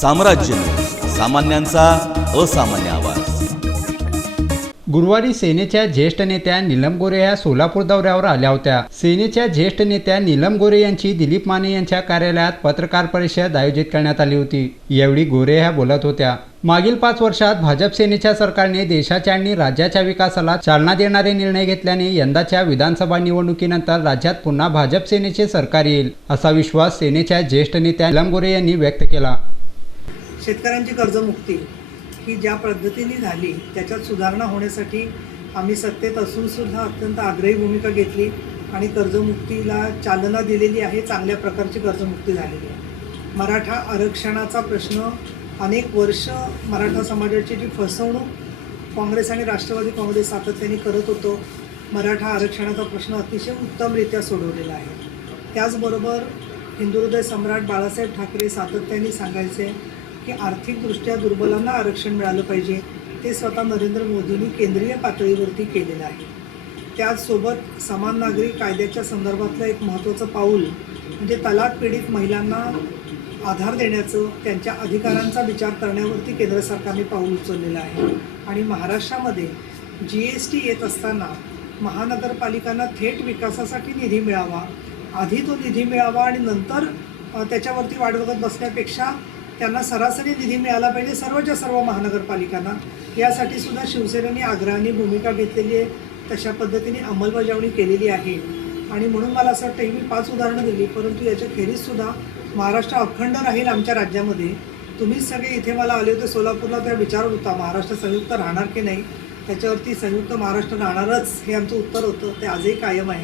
साम्राज्य सामान्यांचा असामान्य आवाज. गुरुवारी सेनेच्या ज्येष्ठ नेत्या नीलम गोरे या सोलापूर दौऱ्यावर आल्या होत्या. सेनेच्या ज्येष्ठ नेत्या नीलम गोरे यांची दिलीप माने यांच्या कार्यालयात पत्रकार परिषद आयोजित करण्यात आली होती. यावेळी गोरे ह्या बोलत होत्या. मागील पाच वर्षात भाजप सेनेच्या सरकारने देशाच्या आणि राज्याच्या विकासाला चालना देणारे निर्णय घेतल्याने यंदाच्या विधानसभा निवडणुकीनंतर राज्यात पुन्हा भाजप सेनेचे सरकार येईल असा विश्वास सेनेच्या ज्येष्ठ नेत्या नीलम गोरे यांनी व्यक्त केला. शेतकऱ्यांची कर्जमुक्ती ही ज्या पद्धतीने झाली त्याच्यात सुधारणा होण्यासाठी आम्ही सत्तेत असूनसुद्धा अत्यंत आग्रही भूमिका घेतली आणि कर्जमुक्तीला चालना दिलेली आहे चांगल्या प्रकारची कर्जमुक्ती झालेली आहे. मराठा आरक्षणाचा प्रश्न अनेक वर्ष मराठा समाजाची जी फसवणूक काँग्रेस आणि राष्ट्रवादी काँग्रेस सातत्याने करत होतो मराठा आरक्षणाचा प्रश्न अतिशय उत्तमरित्या सोडवलेला आहे. त्याचबरोबर हिंदुहृदय सम्राट बाळासाहेब ठाकरे सातत्याने सांगायचे की आर्थिकदृष्ट्या दुर्बलांना आरक्षण मिळालं पाहिजे ते स्वतः नरेंद्र मोदींनी केंद्रीय पातळीवरती केलेलं आहे. त्याचसोबत समान नागरी कायद्याच्या संदर्भातलं एक महत्त्वाचं पाऊल म्हणजे तलाक पीडित महिलांना आधार देण्याचं त्यांच्या अधिकारांचा विचार करण्यावरती केंद्र सरकारने पाऊल उचललेलं आहे. आणि महाराष्ट्रामध्ये जी एस टी येत असताना महानगरपालिकांना थेट विकासासाठी निधी मिळावा आधी तो निधी मिळावा आणि नंतर त्याच्यावरती वाट बघत बसण्यापेक्षा त्यांना सरासरी निधी मिळाला पाहिजे सर्वच्या सर्व महानगरपालिकांना. यासाठी सुद्धा शिवसेनेने आग्रहाने भूमिका घेतलेली आहे. तशा पद्धतीने अंमलबजावणी केलेली आहे. आणि म्हणून मला असं वाटतं मी पाच उदाहरणं दिली परंतु याच्या खेरीजसुद्धा महाराष्ट्र अखंड राहील आमच्या राज्यामध्ये. तुम्हीच सगळे इथे मला आले होते सोलापूरला त्या विचारत होता महाराष्ट्र संयुक्त राहणार की नाही? त्याच्यावरती संयुक्त महाराष्ट्र राहणारच हे आमचं उत्तर होतं. ते आजही कायम आहे.